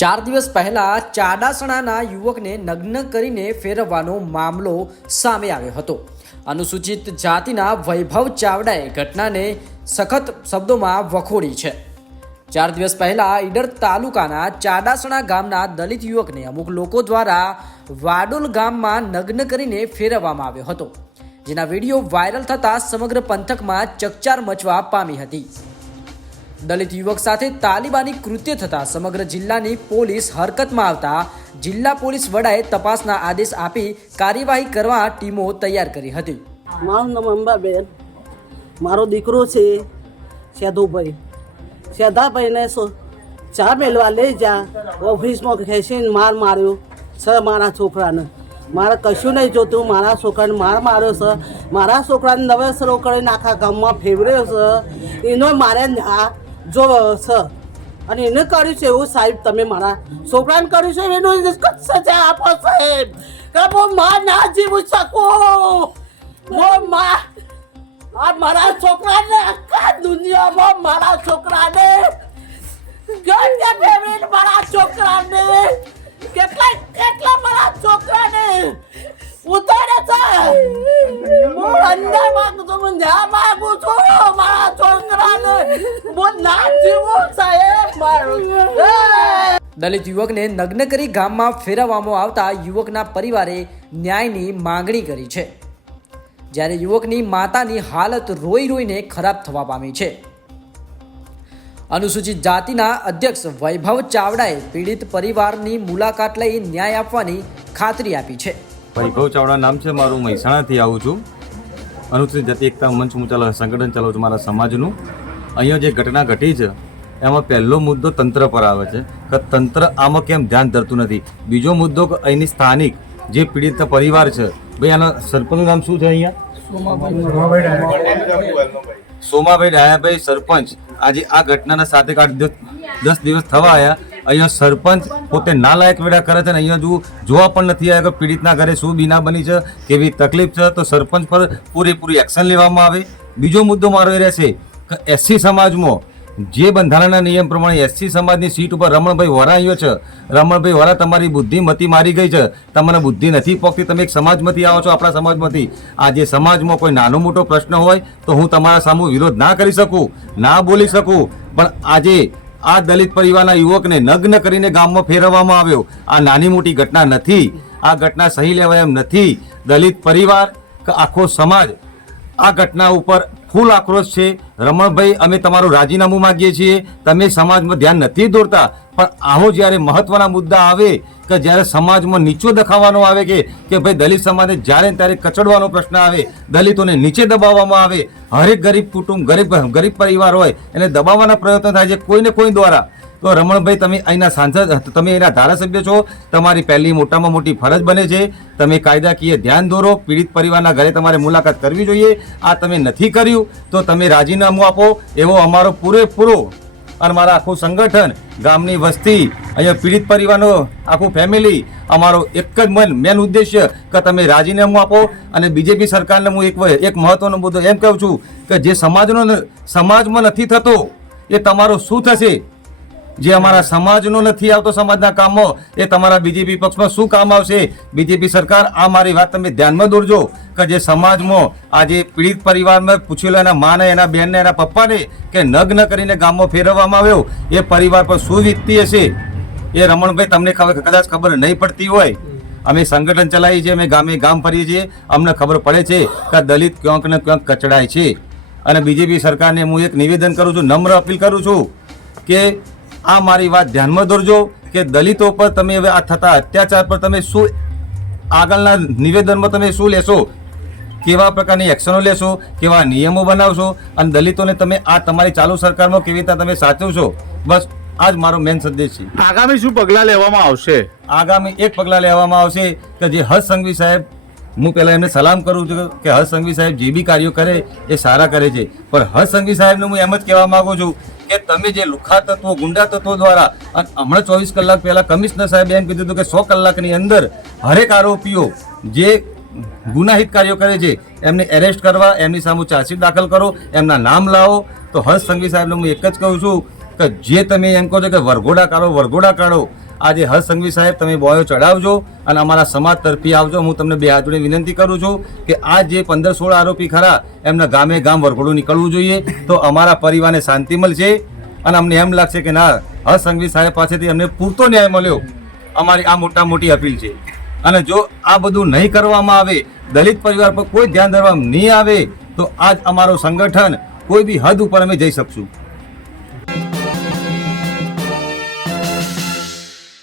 4 દિવસ પહેલા ચાડાસણાના યુવકને નગ્ન કરીને ફેરવવાનો મામલો સામે આવ્યો હતો। અનુસૂચિત જાતિના વૈભવ ચાવડાએ ઘટનાને સખત શબ્દોમાં વખોડી છે। 4 દિવસ પહેલા ઈડર તાલુકાના ચાડાસણા ગામના દલિત યુવકને અમુક લોકો દ્વારા વાડોલ ગામમાં નગ્ન કરીને ફેરવવામાં આવ્યો હતો, જેના વિડીયો વાયરલ થતા સમગ્ર પંથકમાં ચકચાર મચવા પામી હતી। દલિત યુવક સાથે તાલિબાની કૃત્ય થતા સમગ્ર જિલ્લાની પોલીસ હરકતમાં આવતા જિલ્લા પોલીસ વડાએ તપાસના આદેશ આપી કાર્યવાહી કરવા ટીમો તૈયાર કરી હતી। મારું નામ અંબાબેન, મારો દીકરો છે સેધુભાઈ। સેધાભાઈને ચા મેળવા લઈ જા ઓફિસમાં ખેંચીને માર્યો છે મારા છોકરાને। મારે કશું નહીં જોતું, મારા છોકરાને માર્યો છે। મારા છોકરાને નવેસરો કરીને આખા ગામમાં ફેવર્યો છે, એનો મારે જોવો છે અને એને કર્યું છે એવું સાહેબ તમે મારા છોકરાને કર્યું છે એનું સજા આપો સાહેબ, કે હું માં ના જીવી શકું। હું માં આ મારા છોકરાને આખા દુનિયામાં મારા છોકરાને કેટલા ફેવરેટ મારા છોકરાને કેટલા મારા છોકરાને ઉતારે છે। હું અંદર માંગુ છું, હું ન્યા માંગુ છું મારા છોકરાને, હું ના જીવું સાહેબ મારું। દલિત યુવકને નગ્ન કરી ગામમાં ફેરવવામાં આવતા યુવકના પરિવારે ન્યાયની માંગણી કરી છે, જ્યારે યુવકની માતાની હાલત રોઈ રોઈને ખરાબ થવા પામી છે। અનુસૂચિત જાતિના અધ્યક્ષ વૈભવ ચાવડાએ પીડિત પરિવારની મુલાકાત લઈ ન્યાય આપવાની ખાતરી આપી છે। વૈભવ ચાવડા નામ છે મારું, મહેસાણાથી આવું છું। અનુસૂચિત જાતિ એકતા મંચ હું સંગઠન ચલાવું છું મારા સમાજનું। અહીંયા જે ઘટના ઘટી છે એમાં પહેલો મુદ્દો તંત્ર પર આવે છે કે તંત્ર આમાં કેમ ધ્યાન ધરતું નથી। બીજો મુદ્દો કે અહીંની સ્થાનિક જે પીડિત પરિવાર છે, ભાઈ આના સરપંચનું નામ શું છે અહીંયા? સોમાભાઈ ડાયાભાઈ સરપંચ આજે આ ઘટનાના 7-8-10 દિવસ થવા આવ્યા। અહીંયા સરપંચ પોતે નાલાયક વેડા કરે છે ને અહીંયા જોવા પણ નથી આવ્યા કે પીડિતના ઘરે શું બીના બની છે, કેવી તકલીફ છે, તો સરપંચ પર પૂરેપૂરી એક્શન લેવામાં આવે। બીજો મુદ્દો મારો એ રહેશે કે એસસી સમાજમાં જે બંધારણના નિયમ પ્રમાણે એસસી સમાજની સીટ ઉપર રમણભાઈ વોરા આવ્યો છે। રમણભાઈ વોરા, તમારી બુદ્ધિમતી મારી ગઈ છે, તમને બુદ્ધિ નથી પોકતી, તમે એક સમાજમાંથી આવો છો, આપણા સમાજમાંથી। આજે સમાજમાં કોઈ નાનો મોટો પ્રશ્ન હોય તો હું તમારા સામે વિરોધ ના કરી શકું, ના બોલી શકું, પણ આજે આ દલિત પરિવારના યુવકને નગ્ન કરીને ગામમાં ફેરવવામાં આવ્યો। આ નાની મોટી ઘટના નથી, આ ઘટના સહી લેવાય એમ નથી। દલિત પરિવાર કે આખો સમાજ આ ઘટના ઉપર ફૂલ આક્રોશ છે। રમણભાઈ, અમે તમારું રાજીનામું માગીએ છીએ, તમે સમાજમાં ધ્યાન નથી દોરતા, પણ આવો જ્યારે મહત્વના મુદ્દા આવે કે જ્યારે સમાજમાં નીચો દેખાવાનો આવે કે ભાઈ દલિત સમાજને જ્યારે ત્યારે કચડવાનો પ્રશ્ન આવે, દલિતોને નીચે દબાવવામાં આવે, હરેક ગરીબ કુટુંબ ગરીબ પરિવાર હોય એને દબાવવાના પ્રયત્નો થાય છે કોઈને કોઈ દ્વારા, તો રમણભાઈ તમે અહીંના સાંસદ, તમે એના ધારાસભ્ય છો, તમારી પહેલી મોટામાં મોટી ફરજ બને છે તમે કાયદાકીય ધ્યાન દોરો। પીડિત પરિવારના ઘરે તમારે મુલાકાત કરવી જોઈએ। આ તમે નથી કર્યું તો તમે રાજીનામું આપો એવો અમારો પૂરેપૂરો અને મારા આખું સંગઠન, ગામની વસ્તી, અહીંયા પીડિત પરિવારનો આખું ફેમિલી, અમારો એક જ મેન ઉદ્દેશ્ય કે તમે રાજીનામું આપો। અને બીજેપી સરકારને હું એક મહત્વનો મુદ્દો એમ કહું છું કે જે સમાજમાં નથી થતો એ તમારો શું થશે? જે અમારા સમાજનો નથી આવતો સમાજના કામમાં એ તમારા બીજેપી પક્ષમાં શું કામ આવશે? બીજેપી સરકાર, આ મારી વાત તમે ધ્યાનમાં દોરજો કે જે સમાજમાં આજે પીડિત પરિવારમાં પૂછેલો એના માને, એના બહેનને, એના પપ્પાને કે નગ્ન કરીને ગામમાં ફેરવવામાં આવ્યો, એ પરિવાર પર શું વીતતી હશે એ રમણભાઈ તમને કદાચ ખબર નહીં પડતી હોય। અમે સંગઠન ચલાવીએ છીએ, અમે ગામે ગામ ફરીએ છીએ, અમને ખબર પડે છે કે દલિત ક્યાંક ને ક્યાંક કચડાય છે। અને બીજેપી સરકારને હું એક નિવેદન કરું છું, નમ્ર અપીલ કરું છું કે આ મારી વાત ધ્યાનમાં દોરજો કે દલિતો પર તમે હવે આ થતા અત્યાચાર પર તમે શું આગળના નિવેદનમાં તમે શું લેશો, કેવા પ્રકારની એક્શનો લેશો, કેવા નિયમો બનાવશો અને દલિતોને તમે આ તમારી ચાલુ સરકારમાં કેવી રીતે તમે સાચવશો। બસ આ જ મારો મેન સંદેશ છે। આગામી શું પગલાં લેવામાં આવશે? આગામી એક પગલાં લેવામાં આવશે કે જે હર્ષ સંઘવી સાહેબ, હું પહેલાં એમને સલામ કરું છું કે હર્ષ સંઘવી સાહેબ જે બી કાર્યો કરે એ સારા કરે છે, પણ હર્ષ સંઘવી સાહેબને હું એમ જ કહેવા માગું છું કે તમે જે લુખા તત્વો, ગુંડા તત્વો દ્વારા, અને હમણાં 24 કલાક પહેલા કમિશનર સાહેબે એમ કીધું હતું કે 100 કલાકની અંદર હરેક આરોપીઓ જે ગુનાહિત કાર્યો કરે છે એમને એરેસ્ટ કરવા, એમની સામે ચાર્જશીટ દાખલ કરો, એમના નામ લાવો। તો હર્ષ સંઘવી સાહેબને હું એક જ કહું છું કે જે તમે એમ કહો છો કે વરઘોડા કાઢો, આજે હર્ષ સંઘવી સાહેબ તમે બોયો ચડાવજો અને અમારા સમાજ તરફી આવજો. હું તમને બે હાથ જોડે વિનંતી કરું છું કે આ જે 15-16 આરોપી ખરા એમના ગામે ગામ વરઘોડું નીકળવું જોઈએ, તો અમારા પરિવારને શાંતિ મળશે અને અમને એમ લાગશે કે ના, હર્ષ સંઘવી સાહેબ પાસેથી અમને પૂરતો ન્યાય મળ્યો. અમારી આ મોટી અપીલ છે. અને જો આ બધું નહીં કરવામાં આવે, દલિત પરિવાર પર કોઈ ધ્યાન ધરવામાં નહીં આવે, તો આજ અમારો સંગઠન કોઈ બી હદ ઉપર અમે જઈ શકશું.